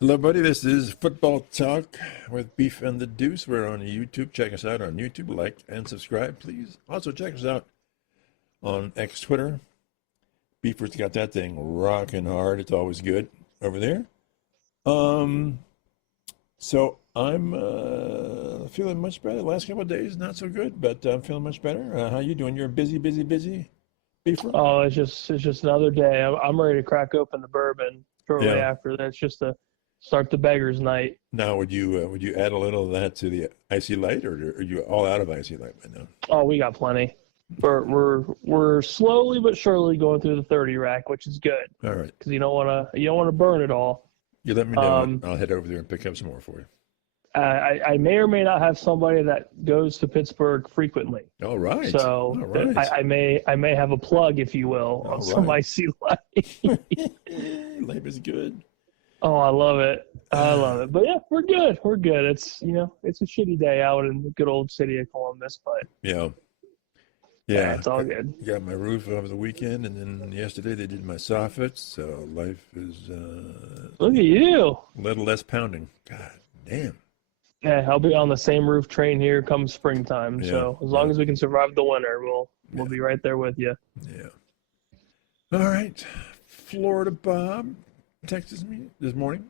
Hello, buddy. This is Football Talk with Beef and the Deuce. We're on YouTube. Check us out on YouTube. Like and subscribe, please. Also, check us out on X Twitter. Beefer's got that thing rocking hard. It's always good over there. Um, so I'm feeling much better. The last couple of days, not so good, but I'm feeling much better. How you doing? You're busy, Beefer? Oh, it's just another day. I'm ready to crack open the bourbon shortly Yeah. after that. It's just to start the beggar's night. Now, would you add a little of that to the icy light, or are you all out of icy light right now? Oh, we got plenty. We're slowly but surely going through the 30 rack, which is good All right. because you don't wanna burn it all. You let me know. Um, I'll head over there and pick up some more for you. I may or may not have somebody that goes to Pittsburgh frequently, All right. so All right. I may have a plug, if you will, All on some right. icy light. Life is good. Oh, I love it. I love it. But yeah, we're good. We're good. It's it's a shitty day out in the good old city of Columbus, but Yeah. yeah, Yeah. it's all good. Got my roof over the weekend, and then yesterday they did my soffits, so life is Look at you. a little less pounding. God damn. Yeah, I'll be on the same roof train here come springtime. Yeah. So as long as we can survive the winter, we'll Yeah. be right there with you. Yeah. All right. Florida Bob texted me this morning.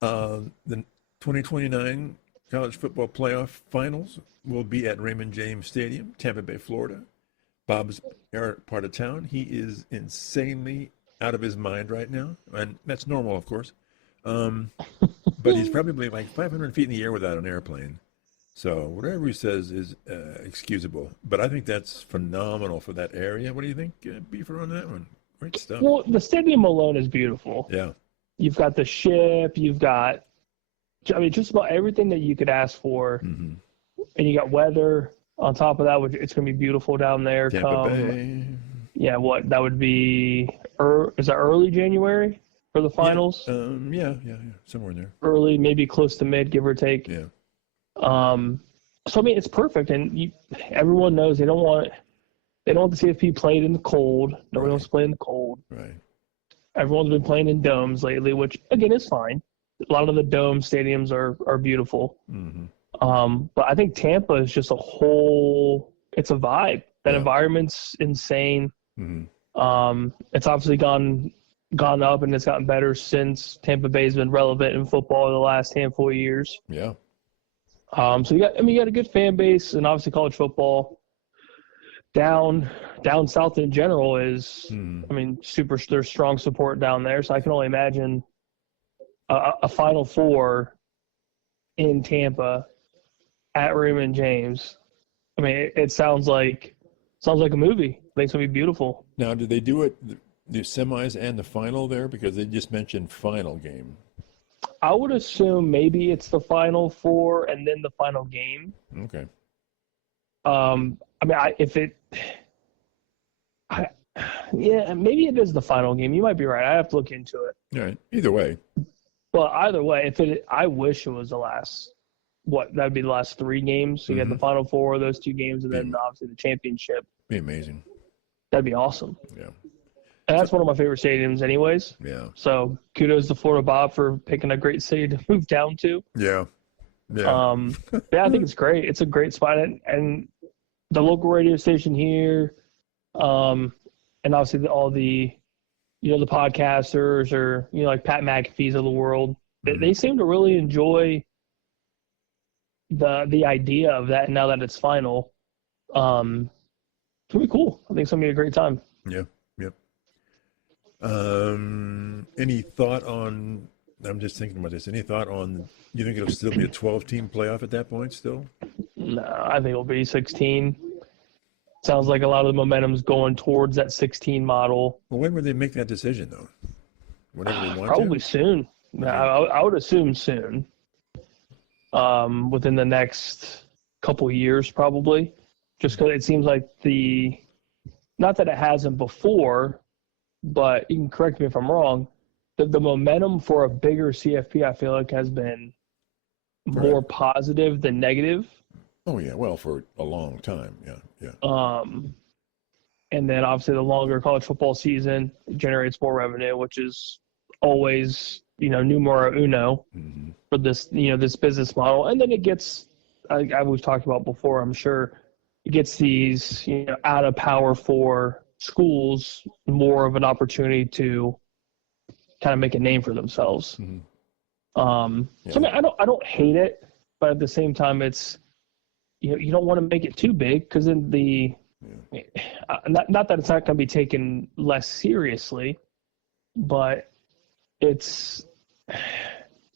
The 2029 college football playoff finals will be at Raymond James Stadium, Tampa Bay, Florida. Bob's part of town. He is insanely out of his mind right now, and that's normal, of course. But he's probably like 500 feet in the air without an airplane. So whatever he says is excusable. But I think that's phenomenal for that area. What do you think, Beaver, on that one? Great stuff. Well, the stadium alone is beautiful. Yeah. You've got the ship. You've got, just about everything that you could ask for, Hmm. and you got weather on top of that, which it's going to be beautiful down there. Tampa Bay. Yeah, what that would be? Is that early January for the finals? Yeah, somewhere in there. Early, maybe close to mid, give or take. Yeah. So I mean, it's perfect, and everyone knows they don't want the CFP played in the cold. Nobody wants to play in the cold. Right. Everyone's been playing in domes lately, which again is fine. A lot of the dome stadiums are beautiful. Hmm. But I think Tampa is just it's a vibe. That Yeah. environment's insane. Hmm. It's obviously gone up, and it's gotten better since Tampa Bay's been relevant in football in the last handful of years. Yeah. So you got a good fan base, and obviously college football down south in general is, Hmm. I mean, there's strong support down there. So I can only imagine a Final Four in Tampa at Raymond James. I mean, it sounds like a movie. I think it's gonna be beautiful. Now, did they do it, the semis and the final there? Because they just mentioned final game. I would assume maybe it's the Final Four and then the final game. Okay. I mean, yeah, maybe it is the final game. You might be right. I have to look into it. All right. Either way. But either way, I wish it was the last. That'd be the last three games. So you got the Final Four, those two games, and then obviously the championship. Be amazing. That'd be awesome. Yeah. And that's one of my favorite stadiums, anyways. Yeah. So kudos to Florida Bob for picking a great city to move down to. Yeah. Yeah. Yeah, I think it's great. It's a great spot, and the local radio station here, and obviously all the, the podcasters or like Pat McAfee's of the world, they seem to really enjoy the idea of that. Now that it's final, it's gonna be cool. I think it's gonna be a great time. Yeah. Yep. Any thought on? I'm just thinking about this. Any thought on? You think it'll still be a 12-team playoff at that point? Still? No, I think it'll be 16. Sounds like a lot of the momentum's going towards that 16 model. Well, when would they make that decision, though? Whenever they want Probably to? soon. I would assume soon. Within the next couple years, probably. Just because it seems like not that it hasn't before, but you can correct me if I'm wrong, the momentum for a bigger CFP, I feel like, has been more positive than negative. Oh, yeah. Well, for a long time. Yeah. And then obviously the longer college football season generates more revenue, which is always, numero uno Mm-hmm. for this, this business model. And then it gets, we've talked about before, I'm sure, it gets these, out of Power 4 schools more of an opportunity to kind of make a name for themselves. Mm-hmm. So I mean, I don't hate it, but at the same time, it's, you don't want to make it too big, because then not that it's not going to be taken less seriously, but it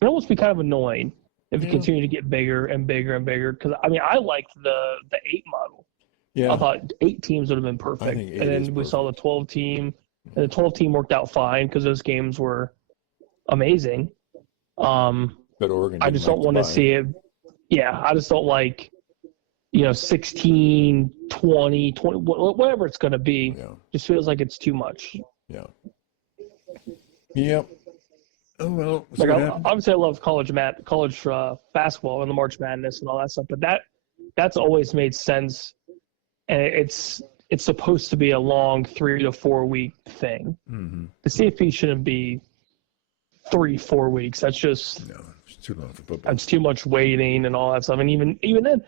almost be kind of annoying if you continue to get bigger and bigger and bigger. Because I mean, I liked the 8 model. Yeah, I thought 8 teams would have been perfect, and then we saw the 12 team, and the 12 team worked out fine because those games were amazing. but Oregon, I just don't want to see it. Yeah, I just don't like, 16, 20, whatever it's going to be. Yeah. Just feels like it's too much. Yeah. Yep. Oh well. Like obviously, I love college basketball and the March Madness and all that stuff, but that's always made sense, and it's supposed to be a long 3 to 4 week thing. Mm-hmm. The CFP shouldn't be 3-4 weeks. That's just it's too long for football. That's too much waiting and all that stuff. And even then,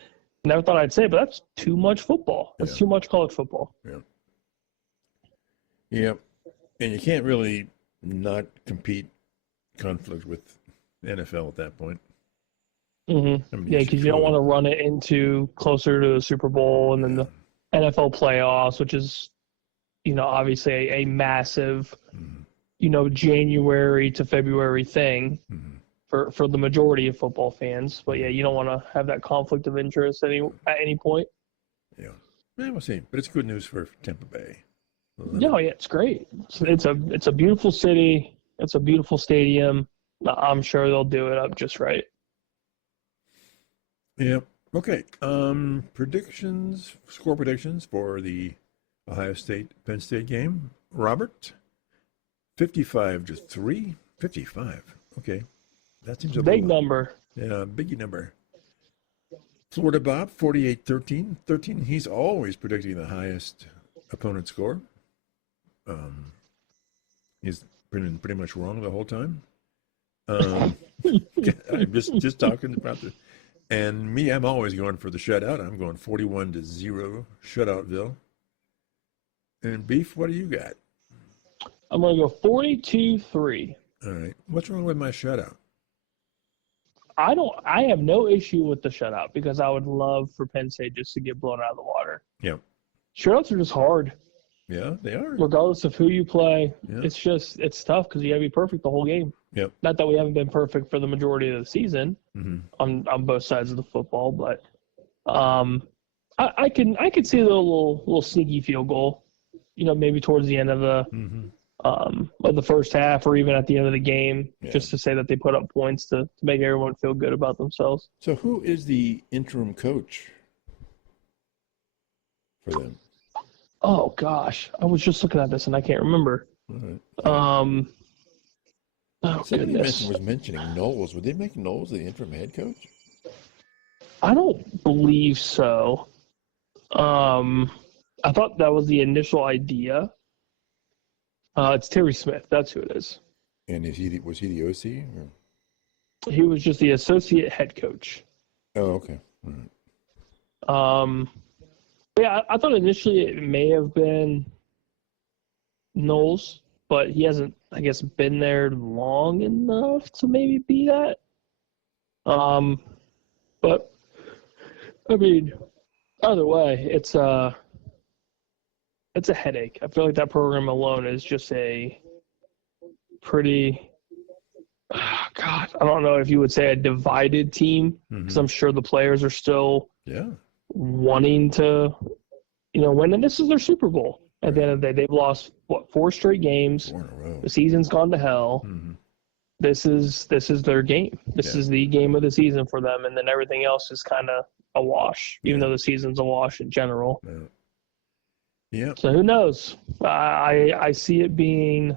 never thought I'd say it, but that's too much football. That's too much college football. Yeah. Yep. And you can't really not conflict with NFL at that point. Mm-hmm. I mean, because you don't want to run it into closer to the Super Bowl and then the NFL playoffs, which is, obviously a massive, January to February thing for the majority of football fans. But yeah, you don't want to have that conflict of interest at any point. Yeah, we'll see. But it's good news for Tampa Bay. Yeah, it's great. It's a beautiful city. It's a beautiful stadium. I'm sure they'll do it up just right. Yep. Okay. Score predictions for the Ohio State Penn State game. Robert, 55-3. 55. Okay. That seems a big number. Yeah, biggie number. Florida Bob, 48-13. 13. He's always predicting the highest opponent score. He's been pretty much wrong the whole time. I'm just talking about the. And me, I'm always going for the shutout. I'm going 41-0 shutoutville. And Beef, what do you got? I'm going to go 42-3. All right. What's wrong with my shutout? I have no issue with the shutout because I would love for Penn State just to get blown out of the water. Yeah. Shutouts are just hard. Yeah, they are. Regardless of who you play, yeah. It's tough because you got to be perfect the whole game. Yep. Not that we haven't been perfect for the majority of the season on both sides of the football, but I could see the little sneaky field goal, maybe towards the end of the first half or even at the end of the game, just to say that they put up points to make everyone feel good about themselves. So who is the interim coach for them? Oh gosh, I was just looking at this and I can't remember. All right. Somebody was mentioning Knowles. Would they make Knowles the interim head coach? I don't believe so. I thought that was the initial idea. It's Terry Smith. That's who it is. And was he the OC? Or? He was just the associate head coach. Oh, okay. All right. Yeah, I thought initially it may have been Knowles, but he hasn't, I guess, been there long enough to maybe be that. But I mean, either way, it's a headache. I feel like that program alone is just a pretty. God, I don't know if you would say a divided team, because I'm sure the players are still wanting to, win. And this is their Super Bowl. At the end of the day, they've lost 4 straight games. 4 in a row. The season's gone to hell. This is their game. This is the game of the season for them, and then everything else is kind of a wash, even though the season's a wash in general. Yeah. So who knows? I see it being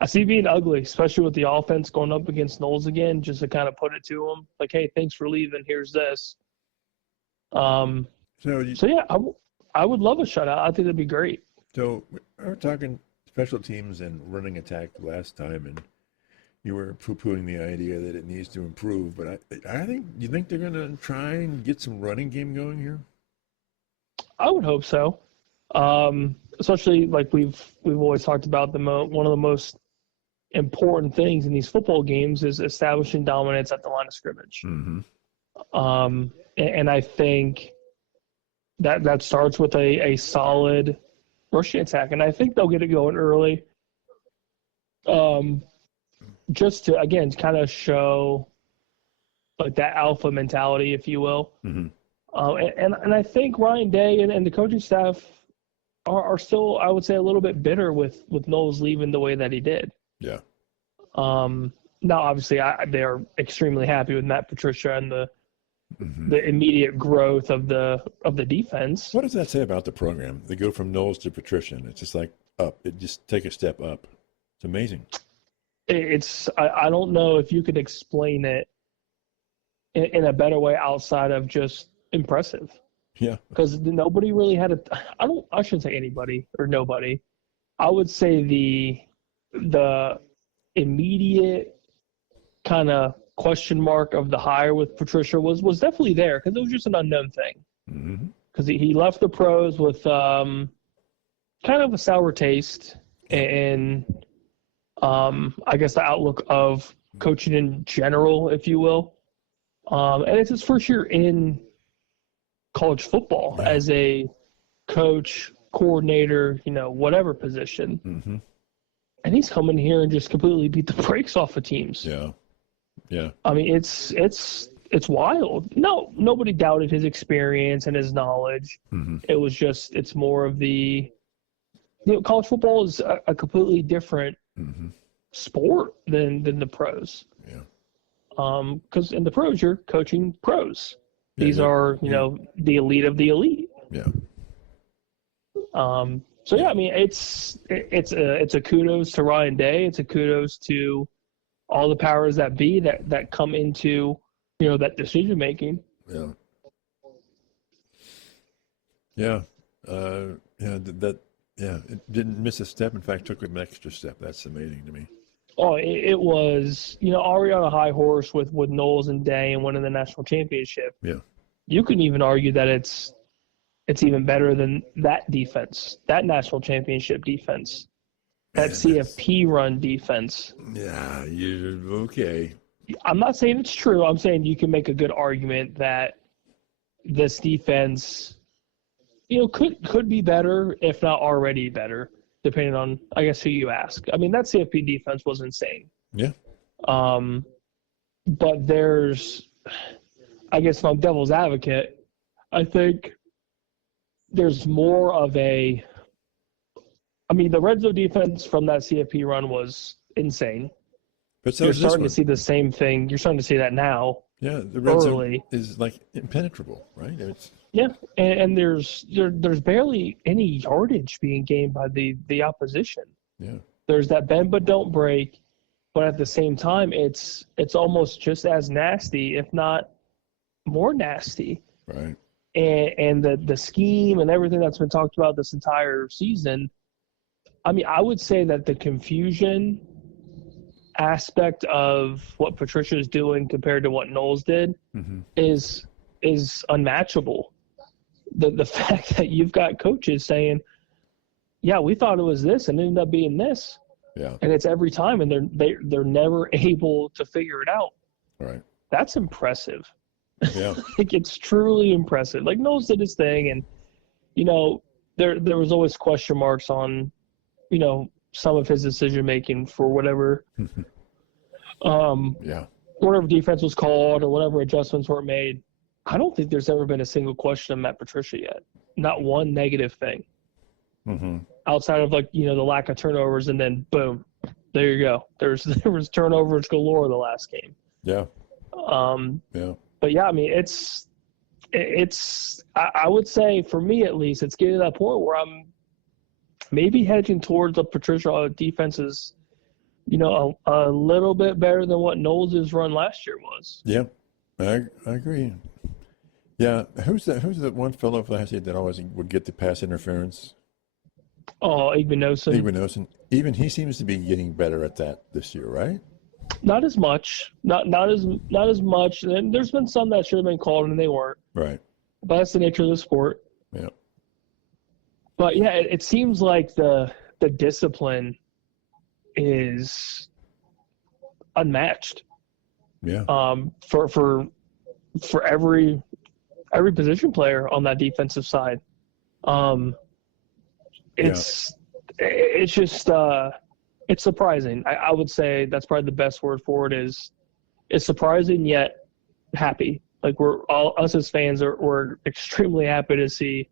ugly, especially with the offense going up against Knowles again, just to kind of put it to them, like, hey, thanks for leaving. Here's this. So yeah, I would love a shutout. I think that'd be great. So we were talking special teams and running attack last time, and you were poo-pooing the idea that it needs to improve, but I think, you think they're going to try and get some running game going here? I would hope so. Especially like we've always talked about, one of the most important things in these football games is establishing dominance at the line of scrimmage. Mm-hmm. And I think that starts with a solid rushing attack, and I think they'll get it going early. Just to, again, kind of show like that alpha mentality, if you will. Mm-hmm. And I think Ryan Day and the coaching staff are still, I would say, a little bit bitter with Knowles leaving the way that he did. Yeah. Now, obviously, they are extremely happy with Matt Patricia and the immediate growth of the defense. What does that say about the program? They go from Knowles to Patricia, and it's just like up. It just take a step up. It's amazing. I don't know if you could explain it in a better way outside of just impressive. Yeah. Because nobody really had I shouldn't say anybody or nobody. I would say the immediate kind of question mark of the hire with Patricia was definitely there, because it was just an unknown thing. Because he left the pros with kind of a sour taste, and I guess the outlook of coaching in general, if you will. And it's his first year in college football as a coach, coordinator, whatever position. Mm-hmm. And he's coming here and just completely beat the brakes off of teams. Yeah. Yeah. I mean, it's wild. No, nobody doubted his experience and his knowledge. Mm-hmm. It was just, it's more of college football is a completely different sport than the pros. Yeah. Because in the pros, you're coaching pros. These are, the elite of the elite. Yeah. So yeah, I mean, it's a kudos to Ryan Day. It's a kudos to all the powers that be that come into, that decision making. Yeah. Yeah. It didn't miss a step. In fact, took an extra step. That's amazing to me. Oh, it was, already on a high horse with Knowles and Day and winning the national championship. Yeah. You can even argue that it's even better than that defense, that national championship defense, that CFP run defense. Yeah, you're okay. I'm not saying it's true. I'm saying you can make a good argument that this defense, could be better, if not already better, depending on, I guess, who you ask. I mean, that CFP defense was insane. Yeah. But there's, I guess, if I'm devil's advocate, I think there's more of the red zone defense from that CFP run was insane. But so you're starting to see the same thing. You're starting to see that now. Yeah, the red zone is like impenetrable, right? Yeah, and there's barely any yardage being gained by the opposition. Yeah. There's that bend but don't break, but at the same time, it's almost just as nasty, if not more nasty. Right. And the scheme and everything that's been talked about this entire season, I mean, I would say that the confusion aspect of what Patricia is doing compared to what Knowles did is unmatchable. The fact that you've got coaches saying, yeah, we thought it was this and it ended up being this. Yeah. And it's every time, and they're never able to figure it out. Right. That's impressive. Yeah. Like, it's truly impressive. Like, Knowles did his thing, and there was always question marks on some of his decision making for whatever whatever defense was called or whatever adjustments were made. I don't think there's ever been a single question of Matt Patricia yet. Not one negative thing. Outside of the lack of turnovers, and then boom, there you go. There was turnovers galore the last game. Yeah. But yeah, I mean, it's I would say, for me at least, it's getting to that point where I'm maybe hedging towards the Patricia defense is, a little bit better than what Knowles' run last year was. Yeah, I agree. Yeah, who's that one fellow last year that always would get the pass interference? Oh, Igbinosun. Even he seems to be getting better at that this year, right? Not as much. Not as much. And there's been some that should have been called and they weren't. Right. But that's the nature of the sport. Yeah. But yeah, it seems like the discipline is unmatched. Yeah. For every position player on that defensive side. It's just it's surprising. I would say that's probably the best word for it is it's surprising yet happy. Like us as fans we're extremely happy to see,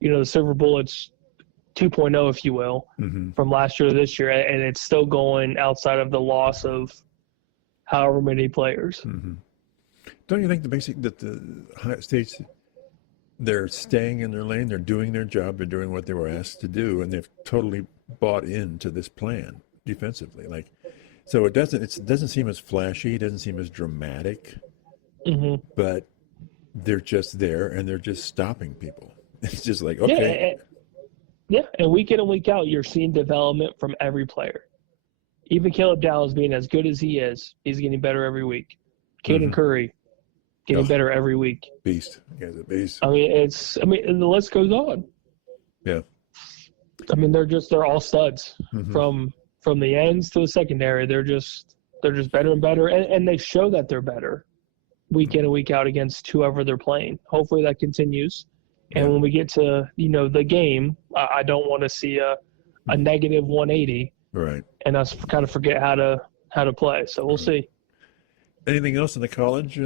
the Silver Bullets 2.0, if you will, from last year to this year, and it's still going outside of the loss of however many players. Don't you think that the Ohio State's they're staying in their lane, they're doing their job, they're doing what they were asked to do, and they've totally bought into this plan defensively. So it doesn't seem as flashy, it doesn't seem as dramatic, but they're just there and they're just stopping people. It's just like, okay. Yeah, and week in and week out, you're seeing development from every player. Even Caleb Downs being as good as he is, he's getting better every week. Caden Curry getting better every week. Beast. You guys are beast. And the list goes on. Yeah. They're all studs from the ends to the secondary. They're just better and better, and they show that they're better week in and week out against whoever they're playing. Hopefully that continues. And when we get to the game, I don't want to see a negative 180, right? And us kind of forget how to play. So we'll see. Anything else in the college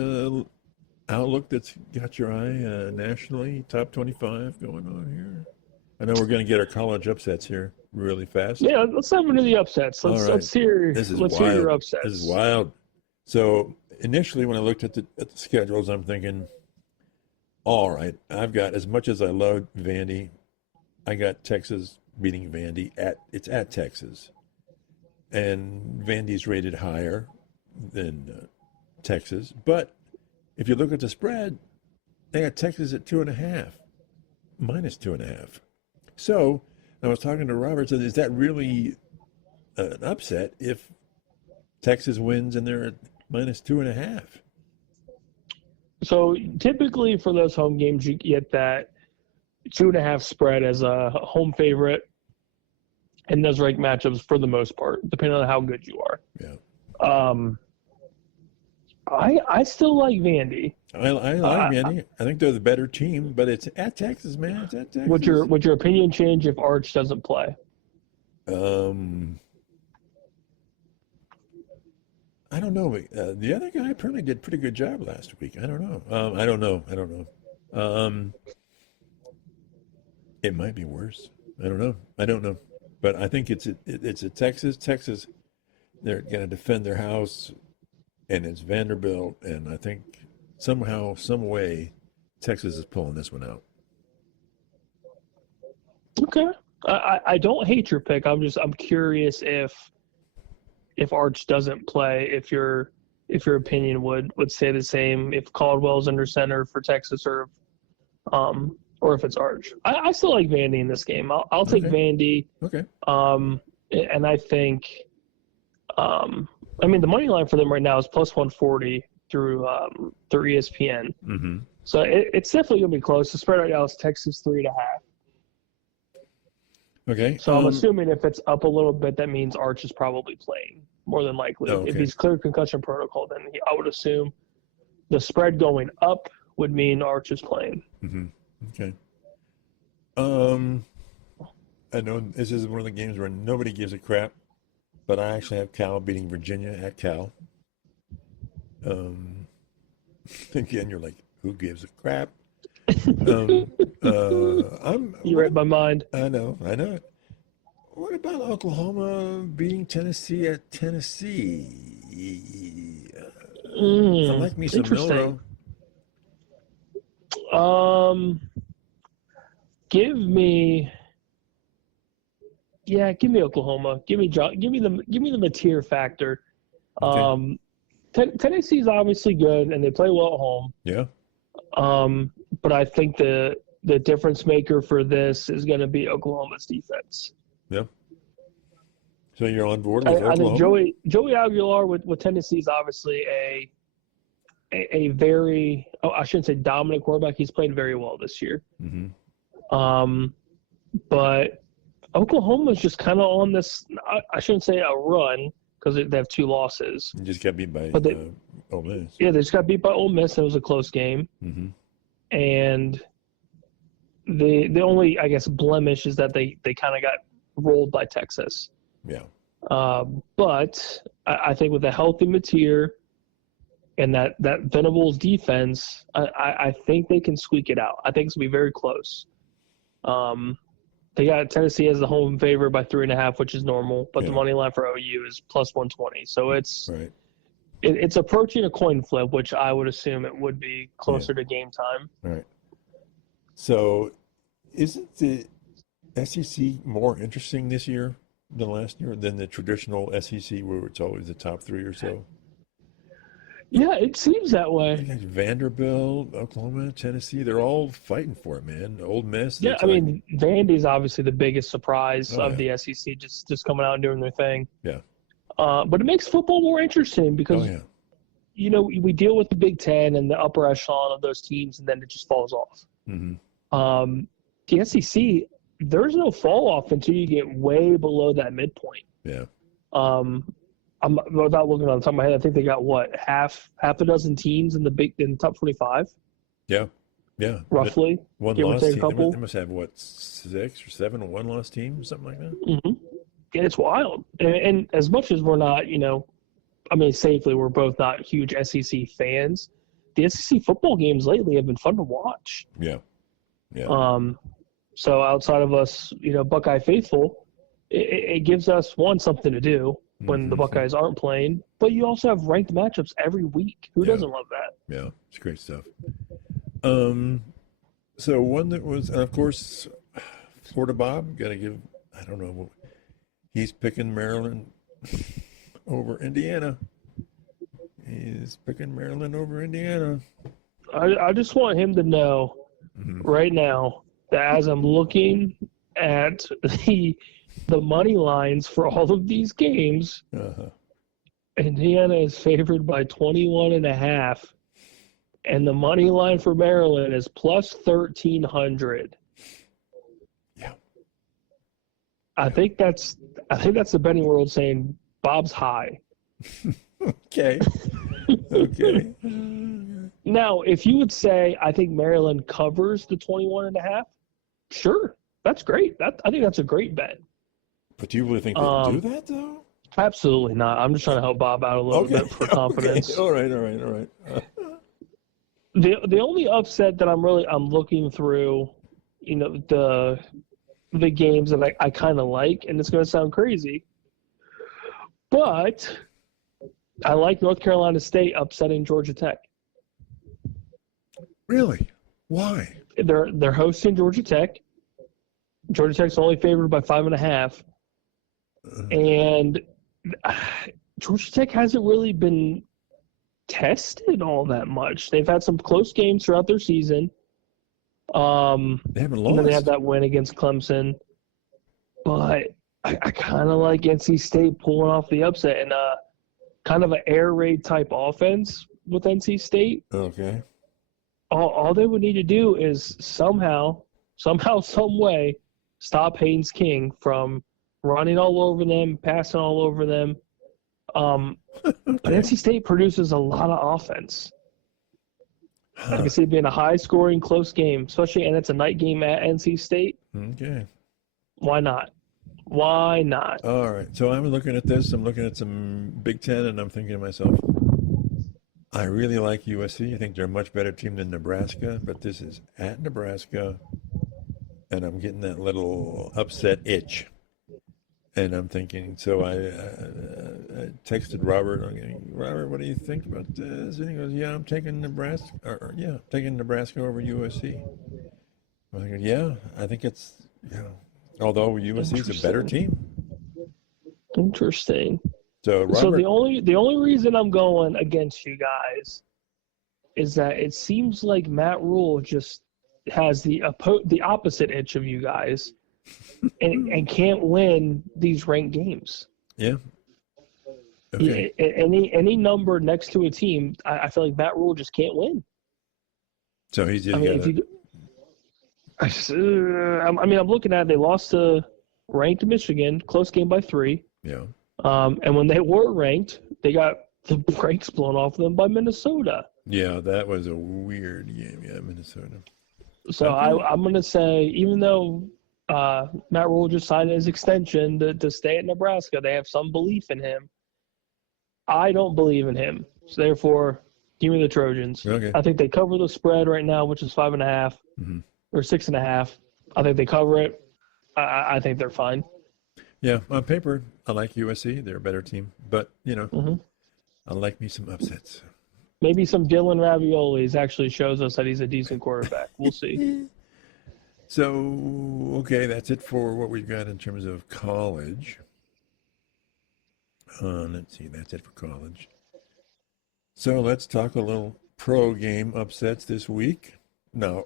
outlook that's got your eye nationally? Top 25 going on here. I know we're going to get our college upsets here really fast. Yeah, let's have into the upsets. Let's hear your upsets. This is wild. So initially, when I looked at the schedules, I'm thinking, all right, I've got, as much as I love Vandy, I got Texas beating Vandy it's at Texas, and Vandy's rated higher than Texas. But if you look at the spread, they got Texas at 2.5, minus 2.5. So I was talking to Robert, said, is that really an upset if Texas wins and they're at minus 2.5? So typically for those home games, you get that 2.5 spread as a home favorite, and those ranked matchups for the most part, depending on how good you are. Yeah. I still like Vandy. I like Vandy. I think they're the better team, but it's at Texas, man. It's at Texas. Would your opinion change if Arch doesn't play? I don't know. The other guy apparently did a pretty good job last week. I don't know. I don't know. It might be worse. I don't know. But I think it's a Texas. Texas, they're going to defend their house, and it's Vanderbilt. And I think somehow, some way, Texas is pulling this one out. Okay. I don't hate your pick. I'm curious if Arch doesn't play, if your opinion would say the same if Caldwell's under center for Texas or if it's Arch. I still like Vandy in this game. I'll take Vandy. Okay. And I think the money line for them right now is plus 140 through ESPN. Mm-hmm. So it's definitely gonna be close. The spread right now is Texas 3.5. Okay. So I'm assuming if it's up a little bit, that means Arch is probably playing, more than likely. Okay. If he's cleared concussion protocol, then I would assume the spread going up would mean Arch is playing. Mm-hmm. Okay. I know this is one of the games where nobody gives a crap, but I actually have Cal beating Virginia at Cal. Again, you're like, who gives a crap? You read my mind. I know it. What about Oklahoma beating Tennessee at Tennessee? I like me some Milroe. Give me Oklahoma. Give me the Mateer factor. Okay. Tennessee's obviously good and they play well at home. Yeah. But I think the difference maker for this is going to be Oklahoma's defense. Yeah. So you're on board with I think Oklahoma? Joey Aguilar with Tennessee is obviously a very I shouldn't say dominant quarterback. He's played very well this year. Mm-hmm. But Oklahoma's just kind of on this. I shouldn't say a run because they have 2 losses. You just got beat by Ole Miss. Yeah, they just got beat by Ole Miss. It was a close game. Mm-hmm. And the only, I guess, blemish is that they kind of got rolled by Texas. Yeah. But I think with a healthy Mateer and that Venables defense, I think they can squeak it out. I think it's going to be very close. They got Tennessee as the home favorite by 3.5, which is normal, but the money line for OU is plus 120. So it's it's approaching a coin flip, which I would assume it would be closer to game time. Right. So, isn't the SEC more interesting this year than last year than the traditional SEC where it's always the top 3 or so? Yeah, it seems that way. Vanderbilt, Oklahoma, Tennessee, they're all fighting for it, man. Ole Miss. Yeah, I mean, Vandy's obviously the biggest surprise of the SEC, just coming out and doing their thing. Yeah. But it makes football more interesting because, you know, we deal with the Big Ten and the upper echelon of those teams, and then it just falls off. Mm-hmm. The SEC, there's no fall off until you get way below that midpoint. Yeah. I'm without looking on the top of my head. I think they got half a dozen teams in the top 25. Yeah, roughly. One give or loss take a team. couple. They must have 6 or 7 one-loss teams, something like that. Mm-hmm. Yeah, it's wild. And as much as we're not, you know, I mean, safely, we're both not huge SEC fans. The SEC football games lately have been fun to watch. Yeah. So outside of us, you know, Buckeye faithful, it gives us something to do when the Buckeyes aren't playing, but you also have ranked matchups every week. Who doesn't love that? Yeah, it's great stuff. So one that was, and of course, Florida Bob, got to give, I don't know, he's picking Maryland over Indiana. He's picking Maryland over Indiana. I just want him to know right now that as I'm looking at the money lines for all of these games, Indiana is favored by 21.5, and the money line for Maryland is plus 1,300. Yeah. I think that's the betting world saying Bob's high. Okay. Now, if you would say I think Maryland covers the 21.5, sure, that's great. I think that's a great bet. But do you really think they'll do that, though? Absolutely not. I'm just trying to help Bob out a little bit for confidence. Okay. All right. The only upset that I'm looking through, you know, the games that I kind of like, and it's going to sound crazy, but I like North Carolina State upsetting Georgia Tech. Really? Why? They're hosting Georgia Tech. Georgia Tech's only favored by 5.5. And Georgia Tech hasn't really been tested all that much. They've had some close games throughout their season. They haven't lost. And then they have that win against Clemson. But I kind of like NC State pulling off the upset and kind of an air raid type offense with NC State. Okay. All they would need to do is somehow, some way, stop Haynes King from running all over them, passing all over them. But NC State produces a lot of offense. I can see it being a high-scoring, close game, especially, and it's a night game at NC State. Okay. Why not? Why not? All right. So I'm looking at this. I'm looking at some Big Ten, and I'm thinking to myself, I really like USC. I think they're a much better team than Nebraska, but this is at Nebraska, and I'm getting that little upset itch. And I'm thinking, so I texted Robert. I'm going, Robert, what do you think about this? And he goes, yeah, I'm taking Nebraska. Taking Nebraska over USC. I go, yeah, I think it's, although USC is a better team. Interesting. So, Robert, so the only reason I'm going against you guys is that it seems like Matt Rule just has the opposite itch of you guys. And can't win these ranked games. Yeah. Okay. Any number next to a team, I feel like Matt Rule just can't win. So he's I just mean, got I'm looking at it, they lost to ranked Michigan, close game by 3. yeah. And when they were ranked, they got the brakes blown off them by Minnesota. Yeah, that was a weird game. Yeah, Minnesota. So Okay. I'm going to say, even though Matt Rule just signed his extension to stay at Nebraska, they have some belief in him. I don't believe in him. So therefore, give me the Trojans. Okay. I think they cover the spread right now, which is 5.5 or 6.5. I think they cover it. I think they're fine. Yeah, on paper, I like USC. They're a better team, but Mm-hmm. I like me some upsets. Maybe some Dylan Raviolis actually shows us that he's a decent quarterback. We'll see. So, okay, that's it for what we've got in terms of college. Let's see, that's it for college. So let's talk a little pro game upsets this week. Now,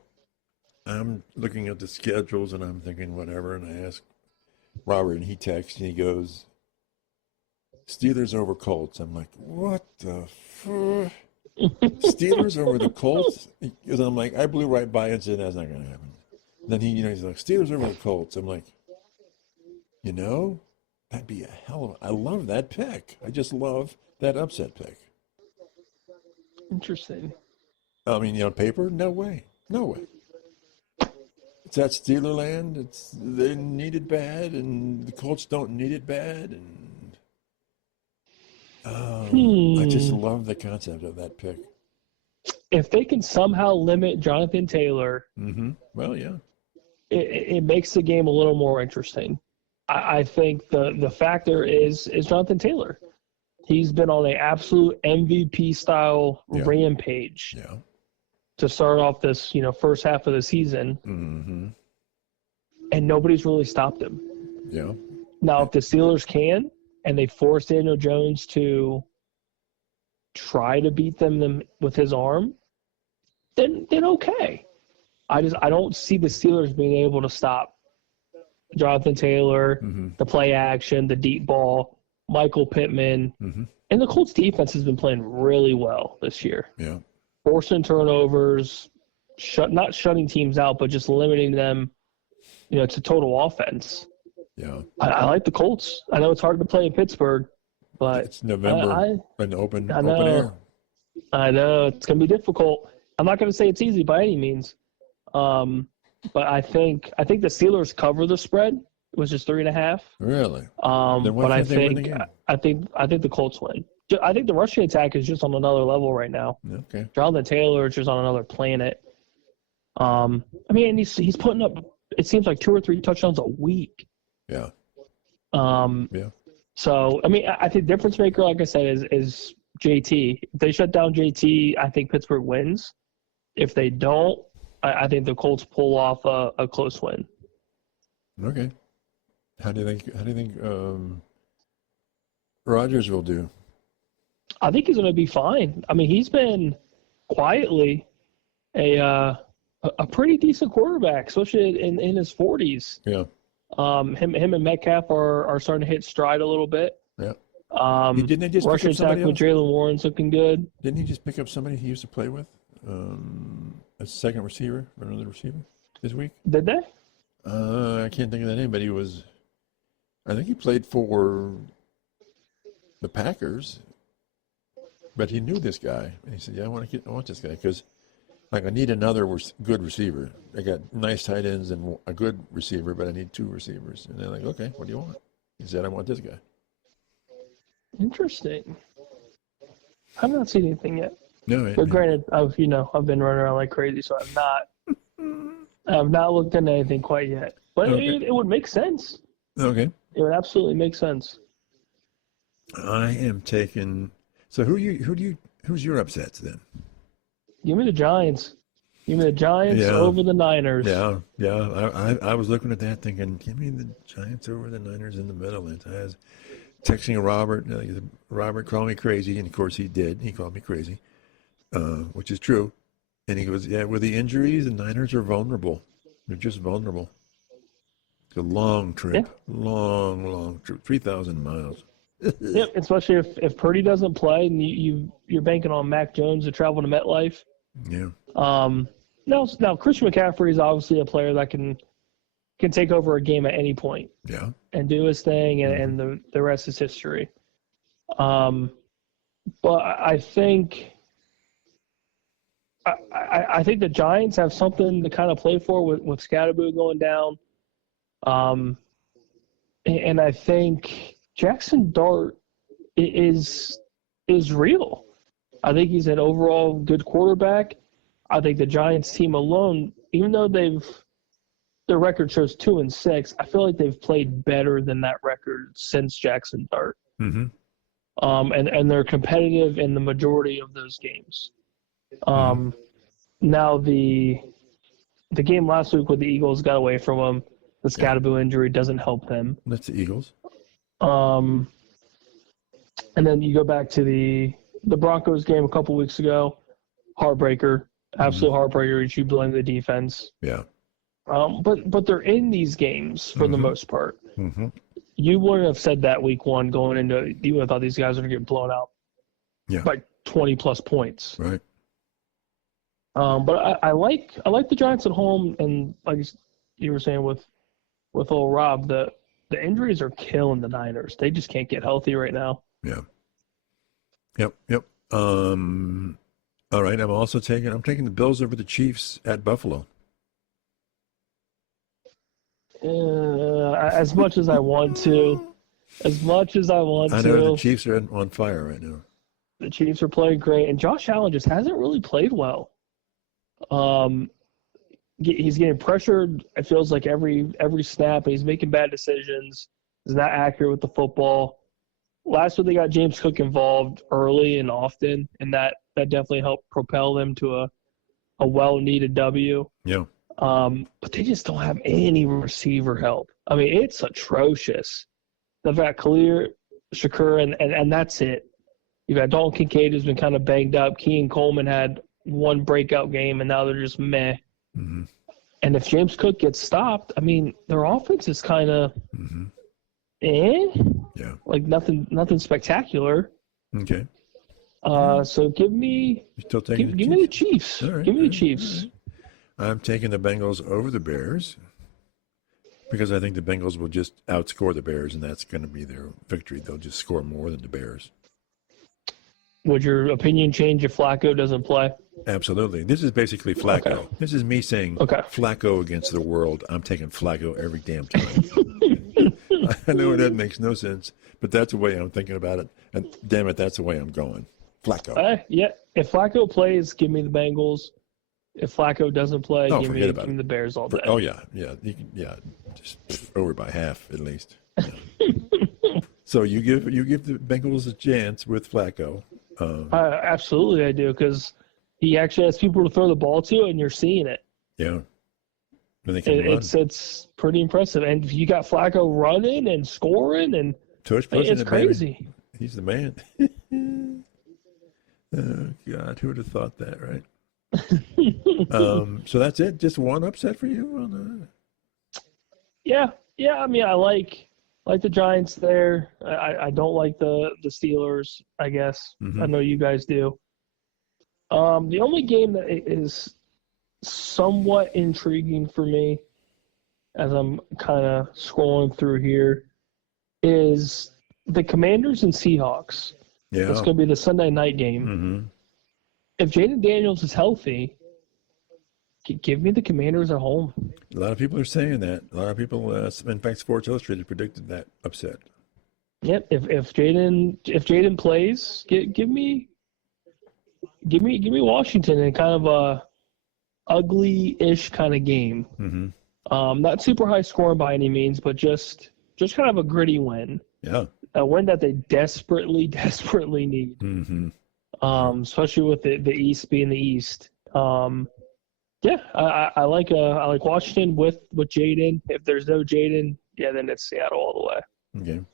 I'm looking at the schedules and I'm thinking whatever, and I ask Robert, and he texts and he goes, Steelers over Colts. I'm like, what the fuck? Steelers over the Colts? Because I'm like, I blew right by it and said, that's not going to happen. Then he's like, Steelers over the Colts. I'm like, that'd be a hell of I love that pick. I just love that upset pick. Interesting. I mean, paper? No way. No way. It's at Steeler land. They need it bad, and the Colts don't need it bad. And I just love the concept of that pick. If they can somehow limit Jonathan Taylor, well, yeah, it makes the game a little more interesting. I think the factor is Jonathan Taylor. He's been on an absolute MVP style rampage to start off this first half of the season, and nobody's really stopped him. Yeah. Now, if the Steelers can, and they force Daniel Jones to try to beat them with his arm, then okay. I don't see the Steelers being able to stop Jonathan Taylor, the play action, the deep ball, Michael Pittman, and the Colts defense has been playing really well this year. Yeah. Forcing turnovers, not shutting teams out, but just limiting them, to total offense. Yeah. I like the Colts. I know it's hard to play in Pittsburgh, but it's November and open air. I know it's going to be difficult. I'm not going to say it's easy by any means, but I think the Steelers cover the spread, which is 3.5. Really? But I think the Colts win. I think the rushing attack is just on another level right now. Okay. Jonathan Taylor is just on another planet. He's putting up, it seems like 2 or 3 touchdowns a week. Yeah. Yeah. So, I think difference maker, like I said, is JT. If they shut down JT, I think Pittsburgh wins. If they don't, I think the Colts pull off a close win. Okay. How do you think Rodgers will do? I think he's going to be fine. He's been quietly a pretty decent quarterback, especially in his 40s. Yeah. Him and Metcalf are starting to hit stride a little bit. Yeah. Didn't they just rushing attack with Jalen Warren's looking good. Didn't he just pick up somebody he used to play with? A second receiver, or another receiver this week? Did they? I can't think of that name, but I think he played for the Packers, but he knew this guy, and he said, "Yeah, I want this guy because, I need another good receiver. I got nice tight ends and a good receiver, but I need 2 receivers." And they're like, "Okay, what do you want?" He said, "I want this guy." Interesting. I've not seen anything yet. No, but granted, I've been running around like crazy, so I've not looked into anything quite yet. But okay. it would make sense. Okay. It would absolutely make sense. I am taking. So who's your upsets then? Give me the Giants. Give me the Giants over the Niners. Yeah. I was looking at that thinking, give me the Giants over the Niners in the Meadowlands. I was texting Robert. Robert called me crazy, and of course he did. He called me crazy, which is true. And he goes, yeah, with the injuries, the Niners are vulnerable. They're just vulnerable. It's a long trip. Yeah. Long trip. 3,000 miles. Yep, especially if Purdy doesn't play and you're banking on Mac Jones to travel to MetLife. Yeah. Now Christian McCaffrey is obviously a player that can take over a game at any point Yeah. and do his thing, and the rest is history. But I think I think the Giants have something to kind of play for with Scatterboo going down. And I think Jackson Dart is real. I think he's an overall good quarterback. I think the Giants team alone, even though their record shows 2-6, I feel like they've played better than that record since Jackson Dart. Mm-hmm. And they're competitive in the majority of those games. Now the game last week with the Eagles got away from them. The Scatterboo injury doesn't help them. That's the Eagles. And then you go back to the Broncos game a couple weeks ago. Heartbreaker, absolute heartbreaker. You blame the defense. Yeah. But they're in these games for the most part. Mm-hmm. You wouldn't have said that week one going into. You would have thought these guys were going to get blown out. Yeah. By 20 plus points. Right. But I like the Giants at home, and like you were saying with old Rob, the injuries are killing the Niners. They just can't get healthy right now. Yeah. Yep. All right. I'm taking the Bills over the Chiefs at Buffalo. As much as I want to. I know the Chiefs are on fire right now. The Chiefs are playing great, and Josh Allen just hasn't really played well. He's getting pressured. It feels like every snap, and he's making bad decisions. He's not accurate with the football. Last week they got James Cook involved early and often, and that definitely helped propel them to a well-needed W. Yeah. But they just don't have any receiver help. I mean, it's atrocious. They've got Khalil Shakur, and that's it. You've got Dalton Kincaid, who's been kind of banged up. Keenan Coleman had one breakout game, and now they're just meh. Mm-hmm. And if James Cook gets stopped, I mean, their offense is kind of Yeah. like nothing spectacular. Okay. So give me the Chiefs. All right. Give me the Chiefs. Right. I'm taking the Bengals over the Bears because I think the Bengals will just outscore the Bears, and that's going to be their victory. They'll just score more than the Bears. Would your opinion change if Flacco doesn't play? Absolutely. This is basically Flacco. Okay. This is me saying Flacco against the world. I'm taking Flacco every damn time. I know that makes no sense, but that's the way I'm thinking about it. And damn it, that's the way I'm going. Flacco. Yeah. If Flacco plays, give me the Bengals. If Flacco doesn't play, give me the Bears all day. Oh, yeah. Just over by half at least. Yeah. So you give the Bengals a chance with Flacco. Absolutely, I do, because he actually has people to throw the ball to, and you're seeing it. Yeah. It's pretty impressive. And if you got Flacco running and scoring, and it's crazy. Baby. He's the man. Oh, God, who would have thought that, right? So that's it? Just one upset for you? Yeah. I mean, I like the Giants there. I don't like the Steelers, I guess. Mm-hmm. I know you guys do. The only game that is somewhat intriguing for me, as I'm kind of scrolling through here, is the Commanders and Seahawks. Yeah. It's going to be the Sunday night game. Mm-hmm. If Jaden Daniels is healthy, give me the Commanders at home. A lot of people are saying that. A lot of people, in fact, Sports Illustrated predicted that upset. Yep. If Jaden plays, give me Washington in kind of a ugly-ish kind of game. Mm-hmm. Not super high scoring by any means, but just kind of a gritty win. Yeah. A win that they desperately need. Mm-hmm. Especially with the East being the East. Yeah, I like Washington with Jaden. If there's no Jaden, then it's Seattle all the way. Okay.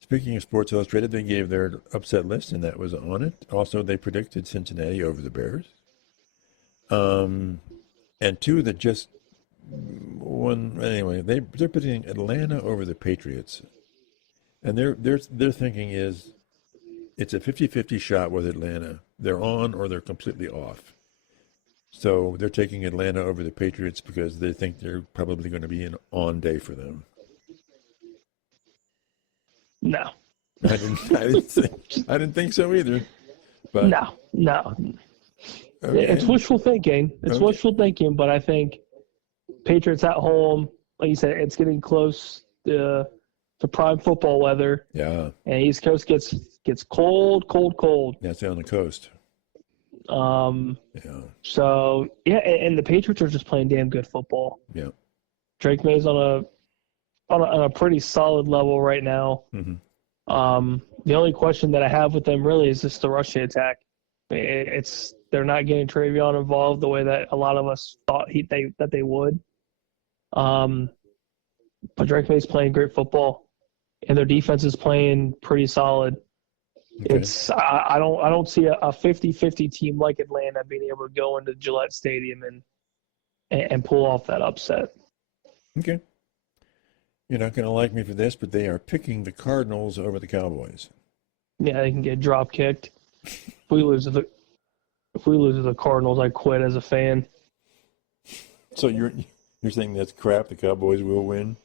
Speaking of Sports Illustrated, they gave their upset list, and that was on it. Also, they predicted Cincinnati over the Bears. And two that just won. Anyway, they're putting Atlanta over the Patriots. And their thinking is it's a 50-50 shot with Atlanta. They're on or they're completely off. So they're taking Atlanta over the Patriots because they think they're probably going to be an on day for them. No. I didn't think so either. But No. okay. It's wishful thinking. Wishful thinking, but I think Patriots at home, like you said, it's getting close to prime football weather. Yeah. And East Coast gets cold. That's on the coast. Yeah. So yeah, and the Patriots are just playing damn good football. Yeah. Drake May's on a pretty solid level right now. Mm-hmm. The only question that I have with them really is just the rushing attack. They're not getting Travion involved the way that a lot of us thought that they would. But Drake May's playing great football, and their defense is playing pretty solid. Okay. I don't see a 50-50 team like Atlanta being able to go into Gillette Stadium and pull off that upset. Okay. You're not going to like me for this, but they are picking the Cardinals over the Cowboys. Yeah, they can get drop kicked. If we lose to the Cardinals, I quit as a fan. So you're saying that's crap? The Cowboys will win?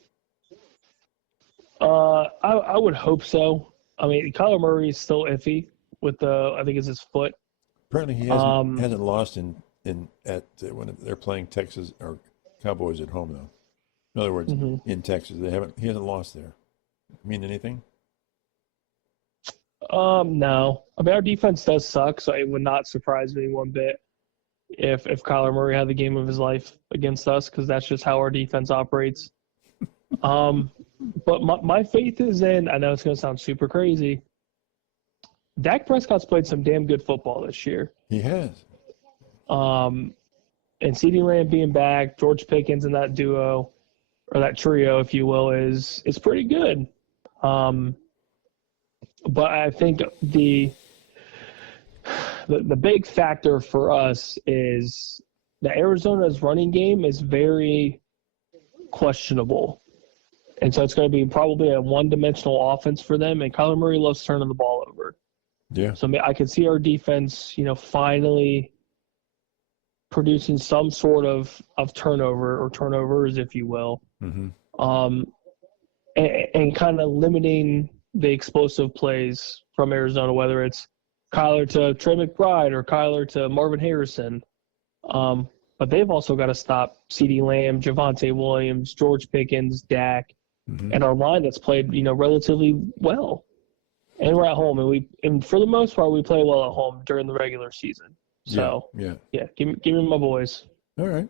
I would hope so. I mean, Kyler Murray is still iffy with I think it's his foot. Apparently he hasn't lost when they're playing Texas or Cowboys at home though. In other words, in Texas he hasn't lost there. Mean anything? No. I mean, our defense does suck, so it would not surprise me one bit if Kyler Murray had the game of his life against us, because that's just how our defense operates. But my faith is in, I know it's going to sound super crazy, Dak Prescott's played some damn good football this year. He has. And CeeDee Lamb being back, George Pickens and that duo, or that trio, if you will, is pretty good. But I think the big factor for us is that Arizona's running game is very questionable. And so it's going to be probably a one-dimensional offense for them, and Kyler Murray loves turning the ball over. Yeah. So I could see our defense, finally producing some sort of turnover or turnovers, if you will, and kind of limiting the explosive plays from Arizona, whether it's Kyler to Trey McBride or Kyler to Marvin Harrison. But they've also got to stop CeeDee Lamb, Javonte Williams, George Pickens, Dak, and our line that's played, relatively well. And we're at home, and for the most part, we play well at home during the regular season. So yeah, give me my boys. All right.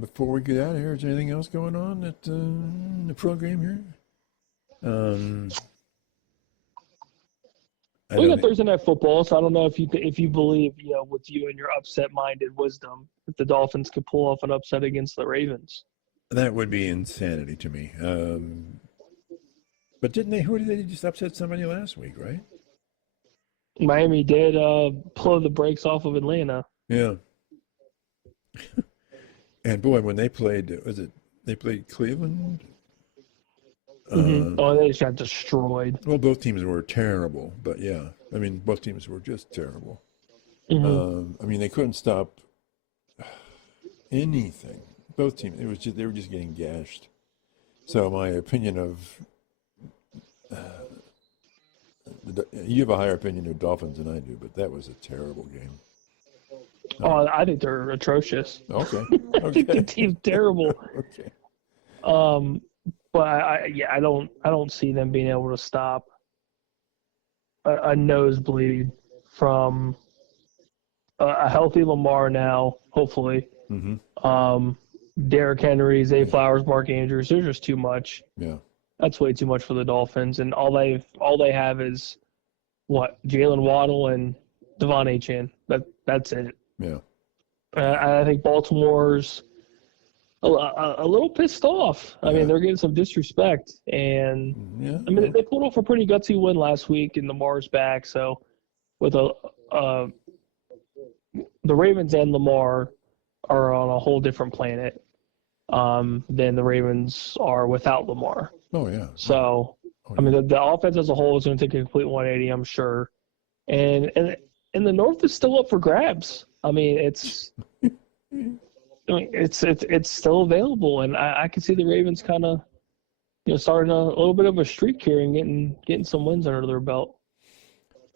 Before we get out of here, is there anything else going on at the program here? We got Thursday Night Football, so I don't know if you believe, with you and your upset-minded wisdom, if the Dolphins could pull off an upset against the Ravens. That would be insanity to me. But who did they just upset somebody last week, right? Miami did blow the brakes off of Atlanta. Yeah. And boy, when they played, they played Cleveland? They just got destroyed. Well, both teams were terrible, but yeah. I mean, both teams were just terrible. They couldn't stop anything. Both teams, they were just getting gashed. So my opinion of you have a higher opinion of Dolphins than I do, but that was a terrible game. I think they're atrocious. Okay. I think the team's terrible. Okay. But I don't see them being able to stop a nosebleed from a healthy Lamar now, hopefully. Derrick Henry, Zay Flowers, Mark Andrews. There's just too much. Yeah. That's way too much for the Dolphins, and all they have is what, Jalen Waddle and Devon Achane. That's it. Yeah. I think Baltimore's a little pissed off. I mean, they're getting some disrespect, and they pulled off a pretty gutsy win last week, and Lamar's back. So, with the Ravens and Lamar are on a whole different planet than the Ravens are without Lamar. Oh, yeah. So, I mean, the offense as a whole is going to take a complete 180, I'm sure. And the North is still up for grabs. I mean, it's still available, and I can see the Ravens kind of, starting a little bit of a streak here and getting some wins under their belt.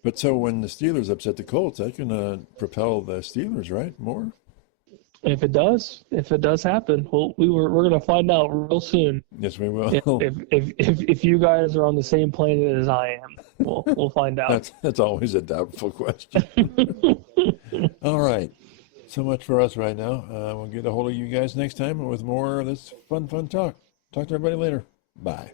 But so when the Steelers upset the Colts, that can propel the Steelers, right? More? If it does happen, we're going to find out real soon. Yes, we will. If you guys are on the same planet as I am, we'll find out. That's always a doubtful question. All right. So much for us right now. We'll get a hold of you guys next time with more of this fun talk. Talk to everybody later. Bye.